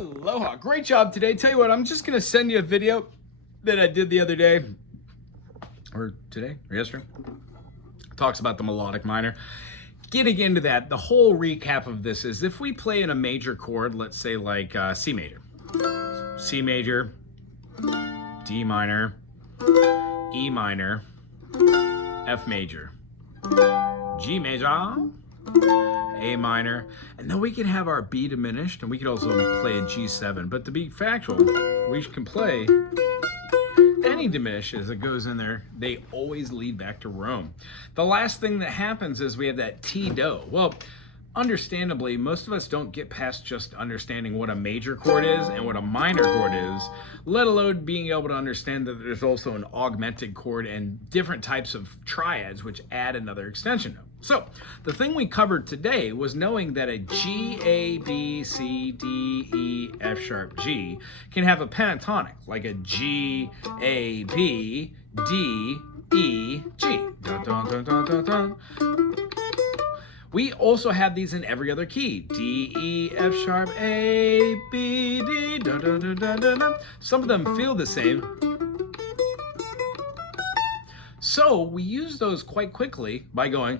Aloha, great job today. Tell you what, I'm just gonna send you a video that I did the other day, or today, or yesterday. Talks about the melodic minor. Getting into that, the whole recap of this is if we play in a major chord, let's say like C major, C major, D minor, E minor, F major, G major, A minor, and then we can have our B diminished, and we could also play a G7. But to be factual, we can play any diminished as it goes in there. They always lead back to Rome. The last thing that happens is we have that T do. Well, understandably, most of us don't get past just understanding what a major chord is and what a minor chord is, let alone being able to understand that there's also an augmented chord and different types of triads which add another extension note. So the thing we covered today was knowing that a G, A, B, C, D, E, F sharp, G can have a pentatonic, like a G, A, B, D, E, G. Dun, dun, dun, dun, dun, dun. We also have these in every other key. D, E, F sharp, A, B, D, dun, dun, dun, dun, dun, dun. Some of them feel the same. So we use those quite quickly by going.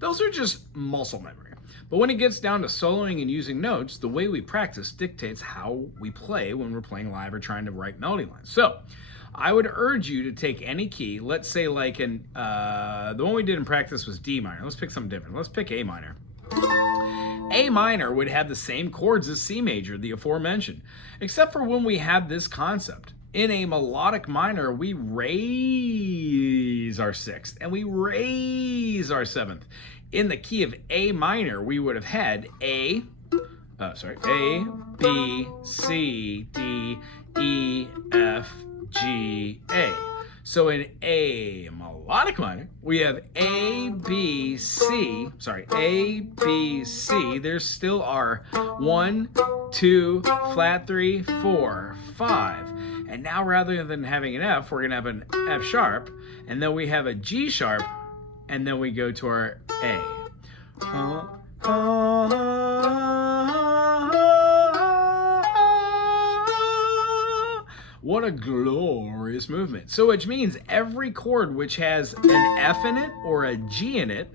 Those are just muscle memory. But when it gets down to soloing and using notes, the way we practice dictates how we play when we're playing live or trying to write melody lines. So I would urge you to take any key. Let's say like the one we did in practice was D minor. Let's pick something different. Let's pick A minor. A minor would have the same chords as C major, the aforementioned, except for when we have this concept. In a melodic minor, we raise our sixth and we raise our seventh. In the key of A minor, we would have had A, B, C, D, E, F, G, A. So in a melodic minor, we have A, B, C. There's still our 1, 2, flat 3, 4, 5. And now rather than having an F, we're gonna have an F sharp, and then we have a G sharp, and then we go to our A. What a glorious movement. So which means every chord which has an F in it or a G in it,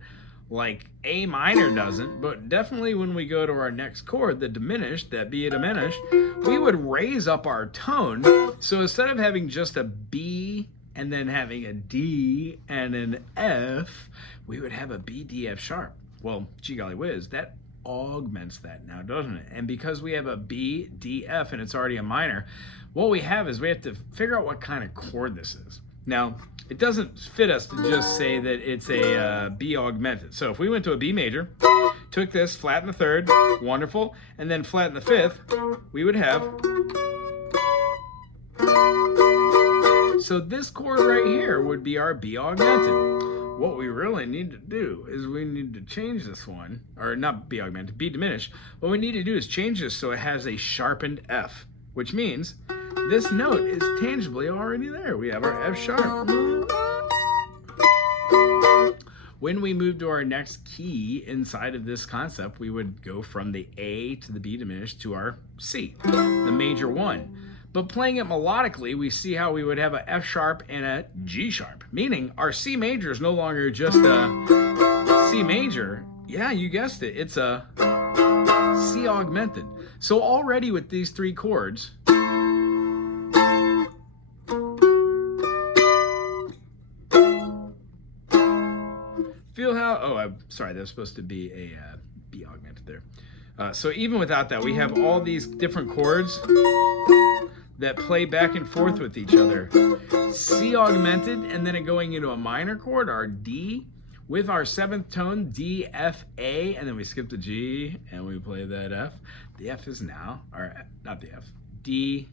like A minor doesn't, but definitely when we go to our next chord, the diminished, that B diminished, we would raise up our tone. So instead of having just a B and then having a D and an F, we would have a B, D, F sharp. Well, gee golly whiz, that augments that now, doesn't it? And because we have a B, D, F, and it's already a minor, what we have is we have to figure out what kind of chord this is. Now, it doesn't fit us to just say that it's a B augmented. So if we went to a B major, took this, flat in the third, wonderful, and then flat in the fifth, we would have. So this chord right here would be our B augmented. What we really need to do is we need to change this one, or not B augmented, B diminished. What we need to do is change this so it has a sharpened F, which means this note is tangibly already there. We have our F sharp. When we move to our next key inside of this concept, we would go from the A to the B diminished to our C, the major one. But playing it melodically, we see how we would have a F sharp and a G sharp, meaning our C major is no longer just a C major. Yeah, you guessed it. It's a C augmented. So already with these three chords, feel how, I'm sorry, that was supposed to be a B augmented there. So even without that, we have all these different chords that play back and forth with each other. C augmented, and then it going into a minor chord, our D, with our seventh tone, D, F, A, and then we skip the G, and we play that F. The F is now, or not the F, D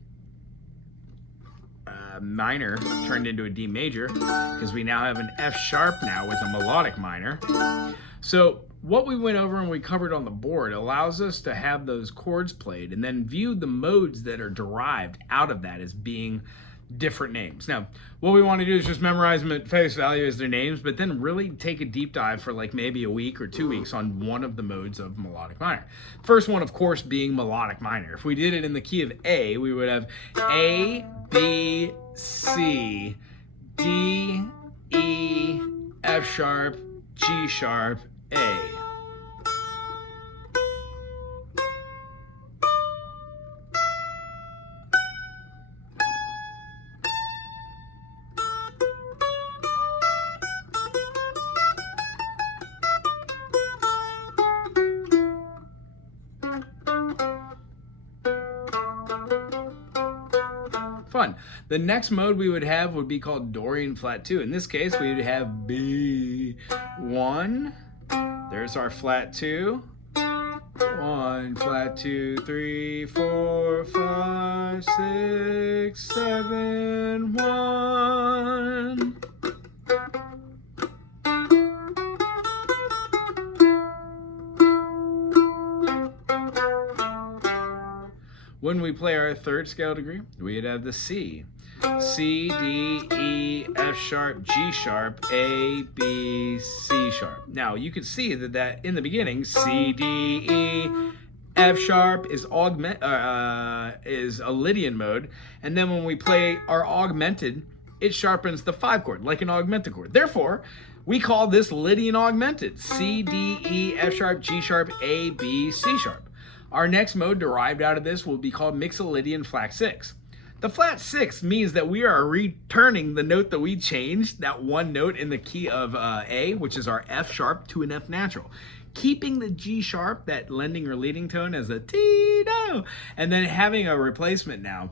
minor turned into a D major, because we now have an F sharp now with a melodic minor. So what we went over and we covered on the board allows us to have those chords played and then view the modes that are derived out of that as being different names. Now, what we want to do is just memorize them at face value as their names, but then really take a deep dive for like maybe a week or 2 weeks on one of the modes of melodic minor. First one, of course, being melodic minor. If we did it in the key of A, we would have A, B, C, D, E, F sharp, G sharp, A. Fun. The next mode we would have would be called Dorian flat 2. In this case, we would have B1. There's our flat 2. 1, flat 2, 3, 4, 5, 6, 7, 1. When we play our third scale degree, we'd have the C. C, D, E, F sharp, G sharp, A, B, C sharp. Now you can see that in the beginning, C, D, E, F sharp is a Lydian mode, and then when we play our augmented, it sharpens the 5 chord like an augmented chord. Therefore, we call this Lydian augmented. C, D, E, F sharp, G sharp, A, B, C sharp. Our next mode derived out of this will be called Mixolydian flat 6. The flat 6 means that we are returning the note that we changed, that one note in the key of A, which is our F sharp, to an F natural. Keeping the G sharp, that lending or leading tone, as a T-do, and then having a replacement now.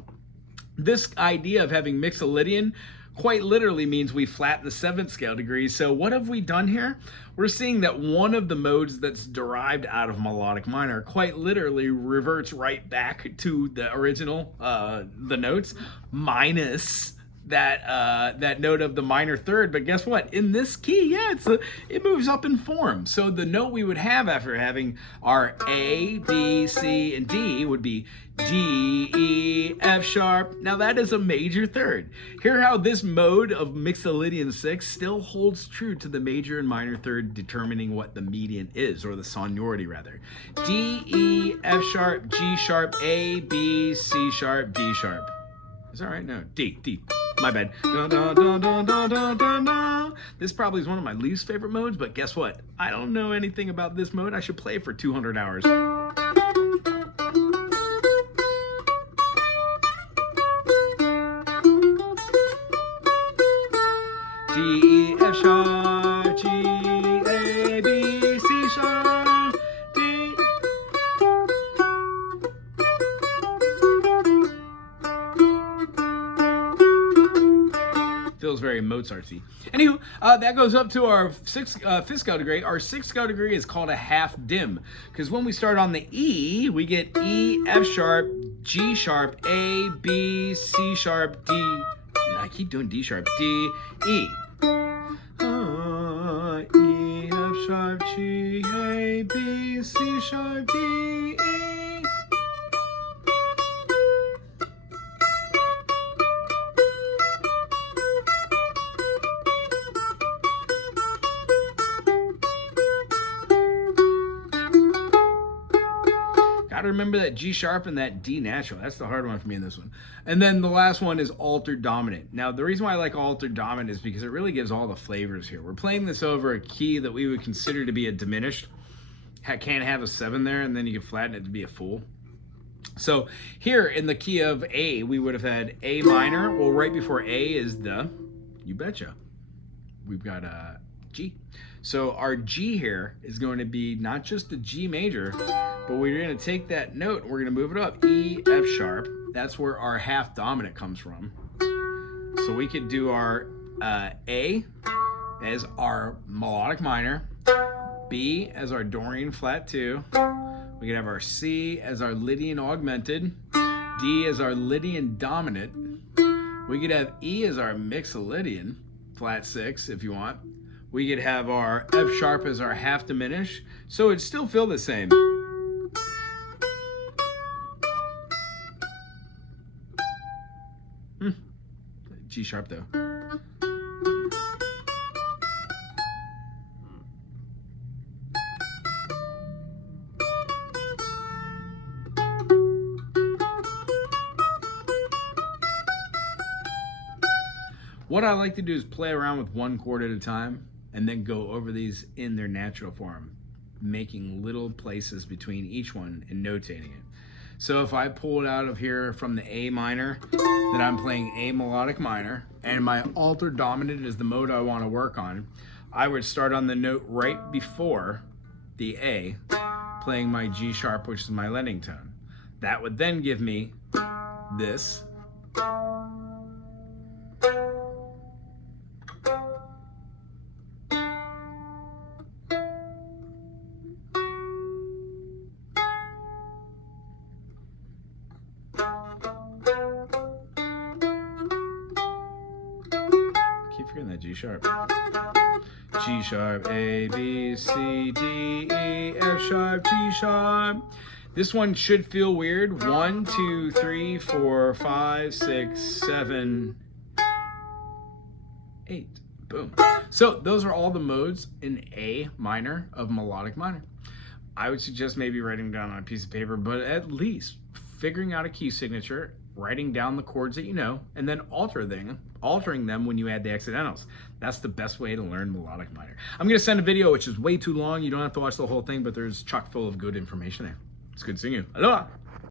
This idea of having Mixolydian quite literally means we flatten the 7th scale degree. So what have we done here? We're seeing that one of the modes that's derived out of melodic minor quite literally reverts right back to the original, the notes, minus that note of the minor third. But guess what? In this key, yeah, it moves up in form. So the note we would have after having our A, B, C, and D would be D, E, F sharp. Now that is a major third. Hear how this mode of Mixolydian 6 still holds true to the major and minor third, determining what the median is, or the sonority rather. D, E, F sharp, G sharp, A, B, C sharp, D sharp. Is that right? No, D. My bad. Dun, dun, dun, dun, dun, dun, dun, dun. This probably is one of my least favorite modes, but guess what? I don't know anything about this mode. I should play it for 200 hours. D, E, F sharp, G, A, B, C sharp, D. Feels very Mozart-y. Anywho, that goes up to our 5th scale degree. Our 6th scale degree is called a half dim, because when we start on the E, we get E, F sharp, G sharp, A, B, C sharp, D. I keep doing D sharp, D, E. E, F sharp, G, A, B, C sharp, D, E. Gotta remember that G sharp and that D natural. That's the hard one for me in this one. And then the last one is altered dominant. Now, the reason why I like altered dominant is because it really gives all the flavors here. We're playing this over a key that we would consider to be a diminished. Can't have a 7 there, and then you can flatten it to be a full. So here in the key of A, we would have had A minor. Well, right before A is the, you betcha, we've got a G. So our G here is going to be not just the G major, but we're going to take that note and we're going to move it up. E, F sharp. That's where our half dominant comes from. So we could do our A as our melodic minor, B as our Dorian flat 2. We could have our C as our Lydian augmented, D as our Lydian dominant. We could have E as our Mixolydian flat 6 if you want. We could have our F sharp as our half diminished, so it'd still feel the same. G sharp though. What I like to do is play around with one chord at a time and then go over these in their natural form, making little places between each one and notating it. So if I pull it out of here from the A minor, then I'm playing A melodic minor, and my alter dominant is the mode I want to work on, I would start on the note right before the A, playing my G sharp, which is my lending tone. That would then give me this. Keep forgetting that G sharp. G sharp, A, B, C, D, E, F sharp, G sharp. This one should feel weird. 1, 2, 3, 4, 5, 6, 7, 8. Boom. So those are all the modes in A minor of melodic minor. I would suggest maybe writing down on a piece of paper, but at least figuring out a key signature, writing down the chords that you know, and then altering them when you add the accidentals. That's the best way to learn melodic minor. I'm going to send a video which is way too long. You don't have to watch the whole thing, but there's chock full of good information there. It's good seeing you. Aloha!